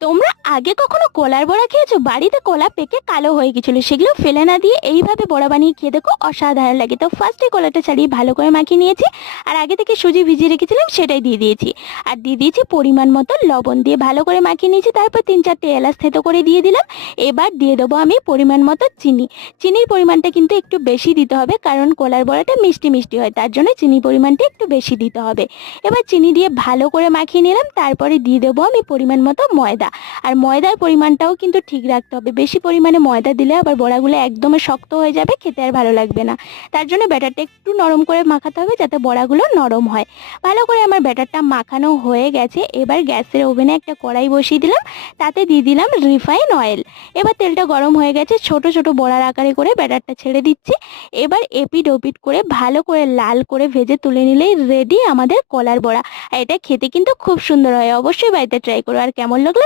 তোমরা আগে কখনো কলার বড়া খেয়েছো? বাড়িতে কলা পেকে কালো হয়ে গেছিল, সেগুলো ফেলে না দিয়ে এইভাবে বড়া বানিয়ে খেয়ে দেখো, অসাধারণ লাগে। তো ফার্স্টে কলাটা ছাড়িয়ে ভালো করে মাখিয়ে নিয়েছি, আর আগে থেকে সুজি ভিজিয়ে রেখেছিলাম সেটাই দিয়ে দিয়েছি, আর দিয়ে দিয়েছি পরিমাণ মতো লবণ। দিয়ে ভালো করে মাখিয়ে নিয়েছি, তারপর 3-4টে এলাচ থেতো করে দিয়ে দিলাম। এবার দিয়ে দেবো আমি পরিমাণ মতো চিনি। চিনির পরিমাণটা কিন্তু একটু বেশি দিতে হবে, কারণ কলার বড়াটা মিষ্টি মিষ্টি হয়, তার জন্য চিনির পরিমাণটা একটু বেশি দিতে হবে। এবার চিনি দিয়ে ভালো করে মাখিয়ে নিলাম, তারপরে দিয়ে দেবো আমি পরিমাণ মতো ময়দা। আর ময়দার পরিমাণটাও কিন্তু ঠিক রাখতে হবে, বেশি পরিমাণে ময়দা দিলে আবার বড়াগুলো একদমই শক্ত হয়ে যাবে, খেতে আর ভালো লাগবে না। তার জন্য ব্যাটারটা একটু নরম করে মাখাতে হবে, যাতে বড়াগুলো নরম হয়। ভালো করে আমার ব্যাটারটা মাখানো হয়ে গেছে। এবার গ্যাসের ওভেনে একটা কড়াই বসিয়ে দিলাম, তাতে দিয়ে দিলাম রিফাইন অয়েল। এবার তেলটা গরম হয়ে গেছে, ছোট ছোট বড়ার আকারে করে ব্যাটারটা ছেড়ে দিচ্ছি। এবার এপিট ওপিট করে ভালো করে লাল করে ভেজে তুলে নিলেই রেডি আমাদের কলার বড়া। আর এটা খেতে কিন্তু খুব সুন্দর হয়, অবশ্যই বাড়িতে ট্রাই করো। আর কেমন লাগলো